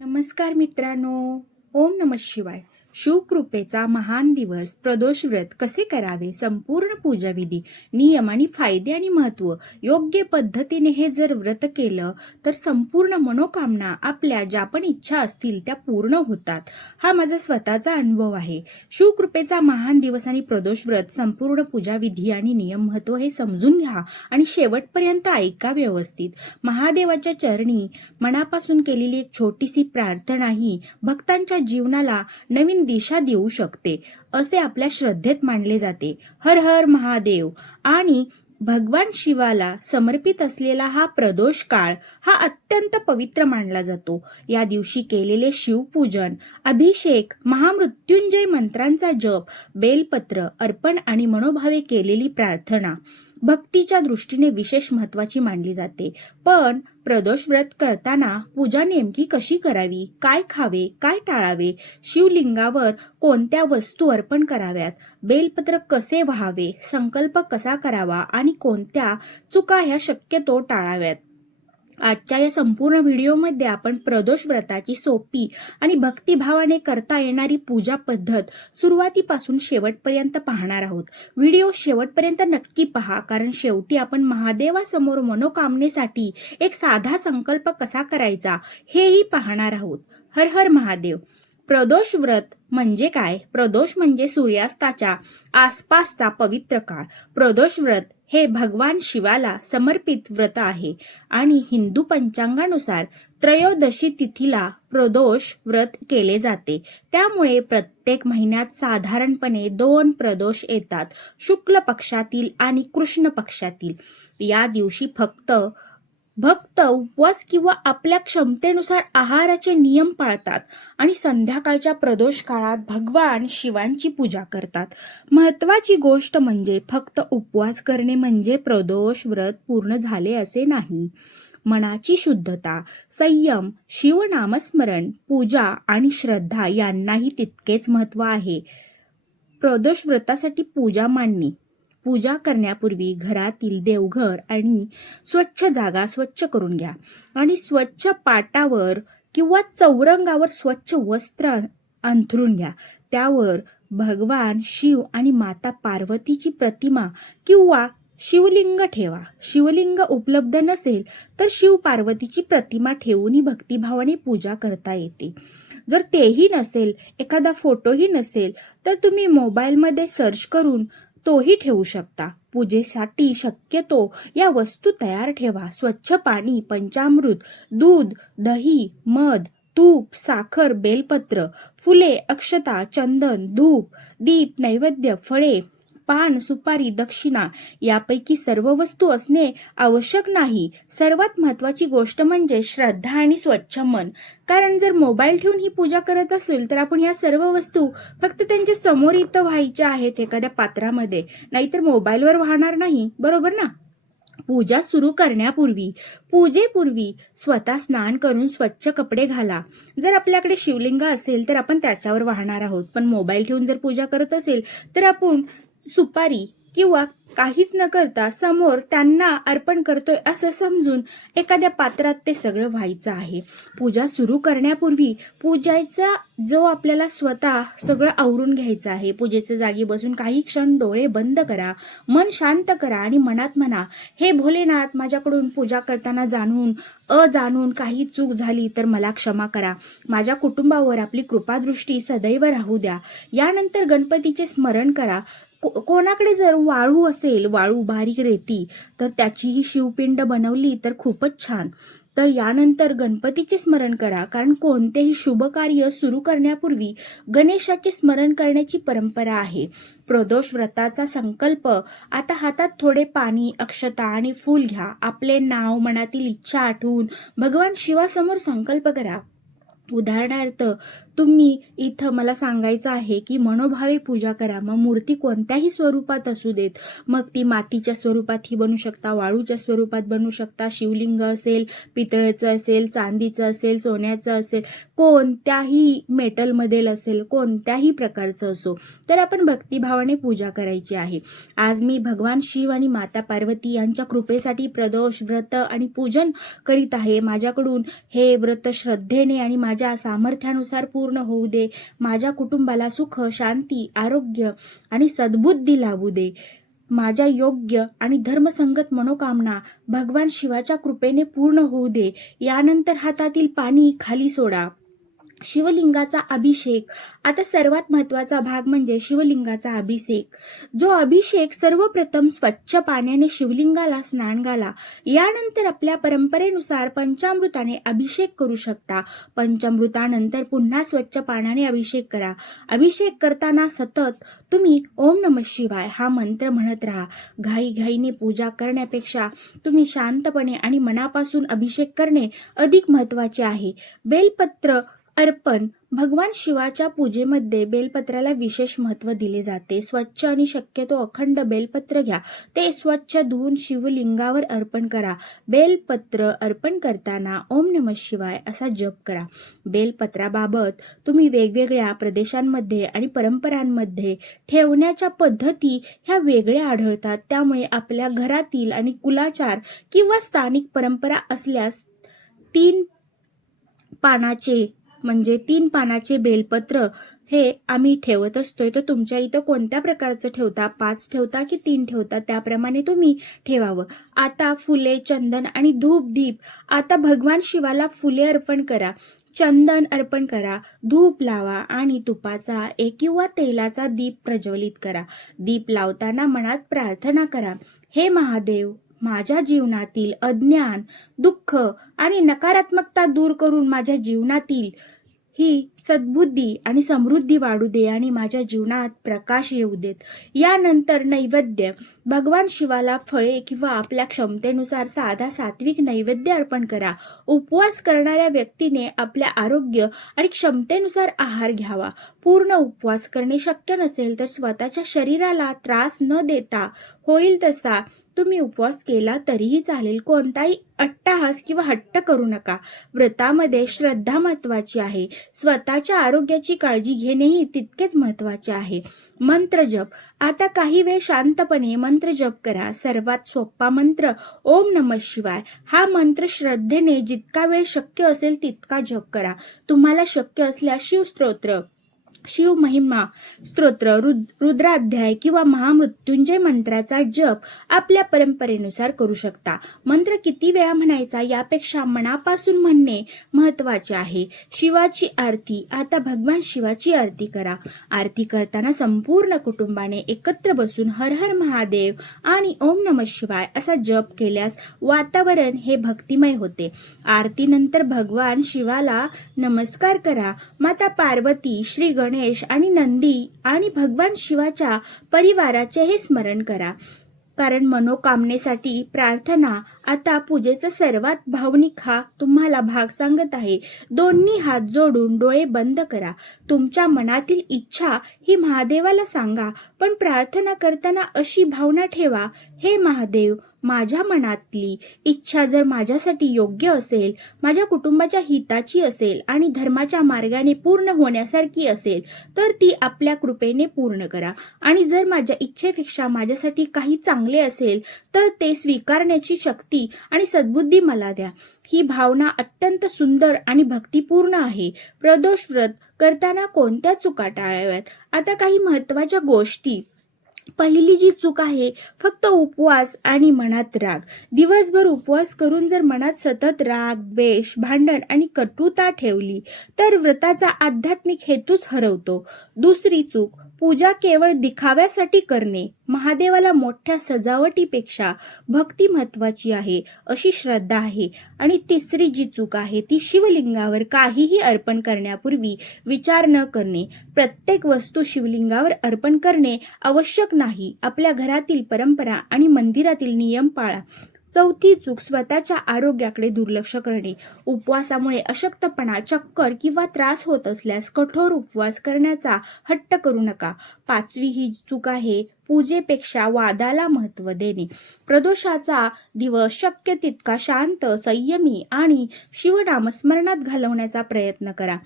नमस्कार मित्रांनो. ओम नमः शिवाय. शिवकृपेचा महान दिवस प्रदोष व्रत कसे करावे, संपूर्ण पूजाविधी, नियम आणि फायदे आणि महत्व. योग्य पद्धतीने हे जर व्रत केलं तर संपूर्ण मनोकामना आपल्या ज्या पण इच्छा असतील त्या पूर्ण होतात. हा माझा स्वतःचा अनुभव आहे. शिवकृपेचा महान दिवस आणि प्रदोष व्रत, संपूर्ण पूजाविधी आणि नियम महत्व हे समजून घ्या आणि शेवटपर्यंत ऐका व्यवस्थित. महादेवाच्या चरणी मनापासून केलेली एक छोटीशी प्रार्थना ही भक्तांच्या जीवनाला नवीन दिशा देऊ शकते असे आपल्या श्रद्धेत मानले जाते. हर हर महादेव. आणि भगवान शिवाला समर्पित असलेला हा प्रदोष काळ हा अत्यंत पवित्र मानला जातो. या दिवशी केलेले शिवपूजन, अभिषेक, महामृत्युंजय मंत्रांचा जप, बेलपत्र अर्पण आणि मनोभावे केलेली प्रार्थना भक्तीच्या दृष्टीने विशेष महत्वाची मानली जाते. पण प्रदोष व्रत करताना पूजा नेमकी कशी करावी, काय खावे, काय टाळावे, शिवलिंगावर कोणत्या वस्तू अर्पण कराव्यात, बेलपत्र कसे व्हावे, संकल्प कसा करावा आणि कोणत्या चुका ह्या शक्यतो टाळाव्यात. आजच्या या संपूर्ण व्हिडिओमध्ये आपण प्रदोष व्रताची सोपी आणि भक्तिभावाने करता येणारी पूजा पद्धत सुरुवातीपासून शेवटपर्यंत पाहणार आहोत. व्हिडिओ शेवटपर्यंत नक्की पहा, कारण शेवटी आपण महादेवासमोर मनोकामनेसाठी एक साधा संकल्प कसा करायचा हेही पाहणार आहोत. हर हर महादेव. प्रदोष व्रत म्हणजे काय? प्रदोष म्हणजे सूर्यास्ताच्या आसपासचा पवित्र काळ. प्रदोष व्रत हे भगवान शिवाला समर्पित व्रत आहे आणि हिंदू पंचांगानुसार त्रयोदशी तिथीला प्रदोष व्रत केले जाते. त्यामुळे प्रत्येक महिन्यात साधारणपणे 2 प्रदोष येतात, शुक्ल पक्षातील आणि कृष्ण पक्षातील. या दिवशी भक्त उपवास किंवा आपल्या क्षमतेनुसार आहाराचे नियम पाळतात आणि संध्याकाळच्या प्रदोष काळात भगवान शिवांची पूजा करतात. महत्वाची गोष्ट म्हणजे फक्त उपवास करणे म्हणजे प्रदोष व्रत पूर्ण झाले असे नाही. मनाची शुद्धता, संयम, शिवनामस्मरण, पूजा आणि श्रद्धा यांनाही तितकेच महत्व आहे. प्रदोष व्रतासाठी पूजा मांडणी. पूजा करण्यापूर्वी घरातील देवघर आणि स्वच्छ जागा स्वच्छ करून घ्या आणि स्वच्छ पाटावर किंवा चौरंगावर स्वच्छ वस्त्र अंथरून घ्या. त्यावर भगवान शिव आणि माता पार्वतीची प्रतिमा किंवा शिवलिंग ठेवा. शिवलिंग उपलब्ध नसेल तर शिव पार्वतीची प्रतिमा ठेवून भक्तिभावाने पूजा करता येते. जर तेही नसेल, एखादा फोटोही नसेल, तर तुम्ही मोबाईलमध्ये सर्च करून तोही ठेवू शकता. पूजेसाठी शक्यतो या वस्तू तयार ठेवा. स्वच्छ पाणी, पंचामृत, दूध, दही, मध, तूप, साखर, बेलपत्र, फुले, अक्षता, चंदन, धूप, दीप, नैवेद्य, फळे, पान, सुपारी, दक्षिणा यापैकी सर्व वस्तू असणे आवश्यक नाही. सर्वात महत्वाची गोष्ट म्हणजे श्रद्धा आणि स्वच्छ मन. कारण जर मोबाईल ठेवून ही पूजा करत असेल तर आपण या सर्व वस्तू फक्त त्यांच्या समोर इथं व्हायच्या आहेत एखाद्या पात्रामध्ये, नाहीतर मोबाईलवर वाहणार नाही, बरोबर ना? पूजा सुरू करण्यापूर्वी, पूजेपूर्वी स्वतः स्नान करून स्वच्छ कपडे घाला. जर आपल्याकडे शिवलिंग असेल तर आपण त्याच्यावर वाहणार आहोत, पण मोबाईल ठेवून जर पूजा करत असेल तर आपण सुपारी किंवा काहीच न करता समोर त्यांना अर्पण करतोय असं समजून एखाद्या पात्रात ते सगळं व्हायचं आहे. पूजा सुरू करण्यापूर्वी पूजेचा जो आपल्याला स्वतः सगळं आवरून घ्यायचं आहे. पूजेच्या जागी बसून काही क्षण डोळे बंद करा, मन शांत करा आणि मनात म्हणा, हे भोलेनाथ, माझ्याकडून पूजा करताना जाणून अजाणून काही चूक झाली तर मला क्षमा करा. माझ्या कुटुंबावर आपली कृपादृष्टी सदैव राहू द्या. यानंतर गणपतीचे स्मरण करा. कोणाकडे जर वाळू असेल, वाळू बारीक रेती, तर त्याचीही शिवपिंड बनवली तर खूपच छान. तर यानंतर गणपतीचे स्मरण करा, कारण कोणतेही शुभ कार्य सुरू करण्यापूर्वी गणेशाचे स्मरण करण्याची परंपरा आहे. प्रदोष व्रताचा संकल्प. आता हातात थोडे पाणी, अक्षता आणि फूल घ्या. आपले नाव, मनातील इच्छा आठवून भगवान शिवासमोर संकल्प करा. उदाहरणार्थ, तुम्ही इथं मला सांगायचं आहे की मनोभावे पूजा करा. मग मूर्ती कोणत्याही स्वरूपात असू देत, मग ती मातीच्या स्वरूपातही बनवू शकता, वाळूच्या स्वरूपात बनवू शकता, शिवलिंग असेल, पितळेचं असेल, चांदीचं असेल, सोन्याचं असेल, कोणत्याही मेटलमध्ये असेल, कोणत्याही प्रकारचं असो, तर आपण भक्तिभावाने पूजा करायची आहे. आज मी भगवान शिव आणि माता पार्वती यांच्या कृपेसाठी प्रदोष व्रत आणि पूजन करीत आहे. माझ्याकडून हे व्रत श्रद्धेने आणि माझ्या सामर्थ्यानुसार पूर्ण होऊ दे. माझ्या कुटुंबाला सुख, शांती, आरोग्य आणि सद्बुद्धी लाभू दे. माझ्या योग्य आणि धर्मसंगत मनोकामना भगवान शिवाच्या कृपेने पूर्ण होऊ दे. यानंतर हातातील पाणी खाली सोडा. शिवलिंगाचा अभिषेक. आता सर्वात महत्त्वाचा भाग म्हणजे शिवलिंगाचा अभिषेक. जो अभिषेक सर्वप्रथम स्वच्छ पाण्याने शिवलिंगाला स्नान घाला. यानंतर आपल्या परंपरेनुसार पंचामृताने अभिषेक करू शकता. पंचामृतानंतर पुन्हा स्वच्छ पाण्याने अभिषेक करा. अभिषेक करताना सतत तुम्ही ओम नमः शिवाय हा मंत्र म्हणत राहा. घाईघाईने पूजा करण्यापेक्षा तुम्ही शांतपणे आणि मनापासून अभिषेक करणे अधिक महत्त्वाचे आहे. बेलपत्र अर्पण. भगवान शिवाच्या पूजेमध्ये बेलपत्राला विशेष महत्त्व दिले जाते. स्वच्छ आणि शक्यतो अखंड बेलपत्र घ्या. ते स्वच्छ धुवून शिवलिंगावर अर्पण करा. बेलपत्र अर्पण करताना ओम नमः शिवाय असा जप करा. बेलपत्राबाबत तुम्ही वेगवेगळ्या प्रदेशांमध्ये आणि परंपरांमध्ये ठेवण्याच्या पद्धती ह्या वेगळ्या आढळतात. त्यामुळे आपल्या घरातील आणि कुलाचार किंवा स्थानिक परंपरा असल्यास 3 पानाचे बेलपत्र हे आम्ही ठेवत असतोय. तर तुमच्या इथं कोणत्या प्रकारचं ठेवता, 5 ठेवता की 3 ठेवता, त्याप्रमाणे तुम्ही ठेवावं. आता फुले, चंदन आणि धूप दीप. आता भगवान शिवाला फुले अर्पण करा, चंदन अर्पण करा, धूप लावा आणि तुपाचा किंवा तेलाचा दीप प्रज्वलित करा. दीप लावताना मनात प्रार्थना करा. हे महादेव, माझ्या जीवनातील अज्ञान, दुःख आणि नकारात्मकता दूर करून माझ्या जीवनातील ही सद्बुद्धी आणि समृद्धी वाढू दे आणि माझ्या जीवनात प्रकाश येऊ देत. यानंतर नैवेद्य. भगवान शिवाला फळे किंवा आपल्या क्षमतेनुसार साधा सात्विक नैवेद्य अर्पण करा. उपवास करणाऱ्या व्यक्तीने आपल्या आरोग्य आणि क्षमतेनुसार आहार घ्यावा. पूर्ण उपवास करणे शक्य नसेल तर स्वतःच्या शरीराला त्रास न देता होईल तसा तुम्ही उपवास केला तरीही चालेल. कोणताही अट्टाहास किंवा हट्ट करू नका. व्रतामध्ये श्रद्धा महत्वाची आहे. स्वतःच्या आरोग्याची काळजी घेणेही तितकेच महत्वाचे आहे. मंत्र जप. आता काही वेळ शांतपणे मंत्र जप करा. सर्वात सोपा मंत्र ओम नमः शिवाय हा मंत्र श्रद्धेने जितका वेळ शक्य असेल तितका जप करा. तुम्हाला शक्य असल्यास शिवस्तोत्र, शिव महिमा स्तोत्र, रुद्राध्याय किंवा महामृत्युंजय मंत्राचा जप आपल्या परंपरेनुसार करू शकता. मंत्र किती वेळा म्हणायचा यापेक्षा मनापासून म्हणणे महत्वाचे आहे. शिवाची आरती. आता भगवान शिवाची आरती करा. आरती करताना संपूर्ण कुटुंबाने एकत्र बसून हर हर महादेव आणि ओम नमः शिवाय असा जप केल्यास वातावरण हे भक्तिमय होते. आरतीनंतर भगवान शिवाला नमस्कार करा. माता पार्वती, श्री गणेश आणि नंदी आणि भगवान शिवाच्या परिवाराचे हे स्मरण करा. कारण मनोकामनेसाठी प्रार्थना. आता पूजेचा सर्वात भावनिक हा तुम्हाला भाग सांगत आहे. दोन्ही हात जोडून डोळे बंद करा. तुमच्या मनातील इच्छा ही महादेवाला सांगा, पण प्रार्थना करताना अशी भावना ठेवा, हे महादेव, माझ्या मनातली इच्छा जर माझ्यासाठी योग्य असेल, माझ्या कुटुंबाच्या हिताची असेल आणि धर्माच्या मार्गाने पूर्ण होण्यासारखी असेल तर ती आपल्या कृपेने पूर्ण करा. आणि जर माझ्या इच्छेपेक्षा माझ्यासाठी काही चांगले असेल तर ते स्वीकारण्याची शक्ती आणि सद्बुद्धी मला द्या. ही भावना अत्यंत सुंदर आणि भक्तिपूर्ण आहे. प्रदोष व्रत करताना कोणत्या चुका टाळाव्यात? आता काही महत्त्वाच्या गोष्टी. पहिली जी चूक आहे, फक्त उपवास आणि मनात राग. दिवसभर उपवास करून जर मनात सतत राग, द्वेष, भांडण आणि कटुता ठेवली तर व्रताचा आध्यात्मिक हेतूच हरवतो. दुसरी चूक, पूजा केवळ दिखाव्यासाठी करणे. महादेवाला मोठ्या सजावटीपेक्षा भक्ती महत्वाची आहे अशी श्रद्धा आहे. आणि तिसरी जी चूक आहे ती शिवलिंगावर काहीही अर्पण करण्यापूर्वी विचार न करणे. प्रत्येक वस्तू शिवलिंगावर अर्पण करणे आवश्यक नाही. आपल्या घरातील परंपरा आणि मंदिरातील नियम पाळा. चौथी चूक, स्वतःच्या आरोग्याकडे दुर्लक्ष करणे. उपवासामुळे अशक्तपणा, चक्कर किंवा त्रास होत असल्यास कठोर उपवास करण्याचा हट्ट करू नका. पाचवी ही चूक आहे, पूजेपेक्षा वादाला महत्त्व देणे. प्रदोषाचा दिवस शक्य तितका शांत, संयमी आणि शिवनामस्मरणात घालवण्याचा प्रयत्न करा.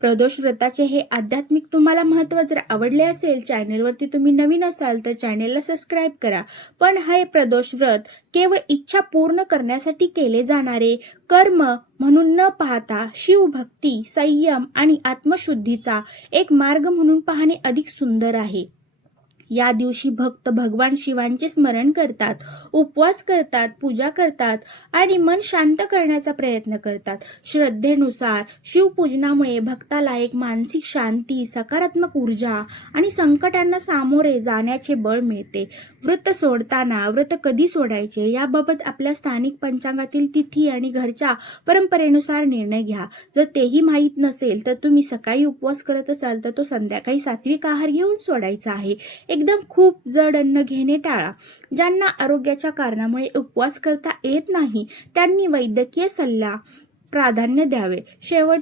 प्रदोष व्रताचे हे आध्यात्मिक तुम्हाला महत्त्व जर आवडले असेल, चॅनेलवरती तुम्ही नवीन असाल तर चॅनेलला सबस्क्राईब करा. पण हे प्रदोष व्रत केवळ इच्छा पूर्ण करण्यासाठी केले जाणारे कर्म म्हणून न पाहता शिवभक्ती, संयम आणि आत्मशुद्धीचा एक मार्ग म्हणून पाहणे अधिक सुंदर आहे. या दिवशी भक्त भगवान शिवांचे स्मरण करतात, उपवास करतात, पूजा करतात आणि मन शांत करण्याचा प्रयत्न करतात. श्रद्धेनुसार शिवपूजनामुळे भक्ताला एक मानसिक शांती, सकारात्मक ऊर्जा आणि संकटांना सामोरे जाण्याचे बळ मिळते. व्रत सोडताना व्रत कधी सोडायचे याबाबत आपल्या स्थानिक पंचांगातील तिथी आणि घरच्या परंपरेनुसार निर्णय घ्या. जर तेही माहीत नसेल तर तुम्ही सकाळी उपवास करत असाल तर तो संध्याकाळी सात्विक आहार घेऊन सोडायचा आहे. एकदम खूप जड अन्न घेणे टाळा. ज्यांना आरोग्याच्या कारणामुळे उपवास करता येत नाही त्यांनी वैद्यकीय सल्ला प्राधान्य द्यावे. शेवट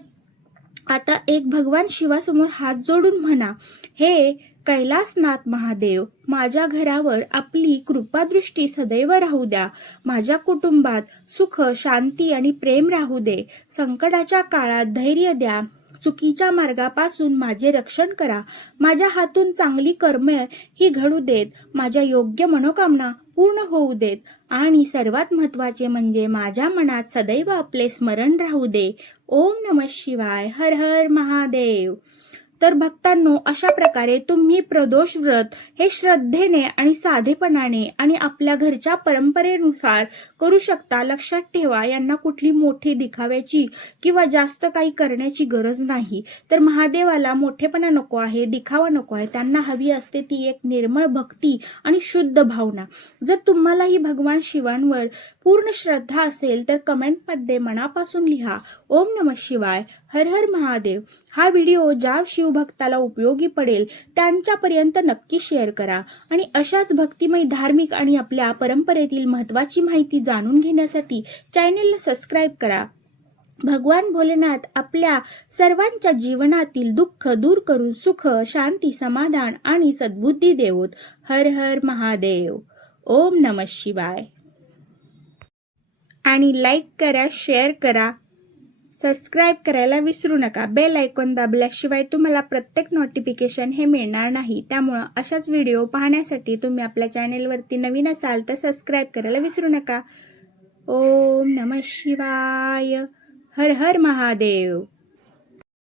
आता एक भगवान शिवासमोर हात जोडून म्हणा, हे कैलासनाथ महादेव, माझ्या घरावर आपली कृपादृष्टी सदैव राहू द्या. माझ्या कुटुंबात सुख, शांती आणि प्रेम राहू दे. संकटाच्या काळात धैर्य द्या. चुकीच्या मार्गापासून माझे रक्षण करा. माझ्या हातून चांगली कर्मे ही घडू देत. माझ्या योग्य मनोकामना पूर्ण होऊ देत. आणि सर्वात महत्त्वाचे म्हणजे माझ्या मनात सदैव आपले स्मरण राहू दे. ओम नमः शिवाय. हर हर महादेव. तर भक्तांनो, अशा प्रकारे तुम्ही प्रदोष व्रत हे श्रद्धेने आणि साधेपणाने आणि आपल्या घरच्या परंपरेनुसार करू शकता. लक्षात ठेवा, यांना कुठली मोठी दिखाव्याची किंवा जास्त काही करण्याची गरज नाही. तर महादेवाला मोठेपणा नको आहे, दिखावा नको आहे. त्यांना हवी असते ती एक निर्मळ भक्ती आणि शुद्ध भावना. जर तुम्हालाही भगवान शिवांवर पूर्ण श्रद्धा असेल तर कमेंटमध्ये मनापासून लिहा, ओम नमः शिवाय, हर हर महादेव. हा व्हिडिओ ज्या शिवभक्ताला उपयोगी पडेल त्यांच्यापर्यंत नक्की शेअर करा. आणि अशाच भक्तिमय, धार्मिक आणि आपल्या परंपरेतील महत्त्वाची माहिती जाणून घेण्यासाठी चॅनेलला सबस्क्राईब करा. भगवान भोलेनाथ आपल्या सर्वांच्या जीवनातील दुःख दूर करून सुख, शांती, समाधान आणि सद्बुद्धी देवोत. हर हर महादेव. ओम नमः शिवाय. आणि लाईक करा, शेअर करा, सबस्क्राईब करायला विसरू नका. बेल आयकॉन दाबल्याशिवाय तुम्हाला प्रत्येक नोटिफिकेशन हे मिळणार नाही. त्यामुळं अशाच व्हिडिओ पाहण्यासाठी तुम्ही आपल्या चॅनेलवरती नवीन असाल तर सबस्क्राईब करायला विसरू नका. ओम नमः शिवाय. हर हर महादेव.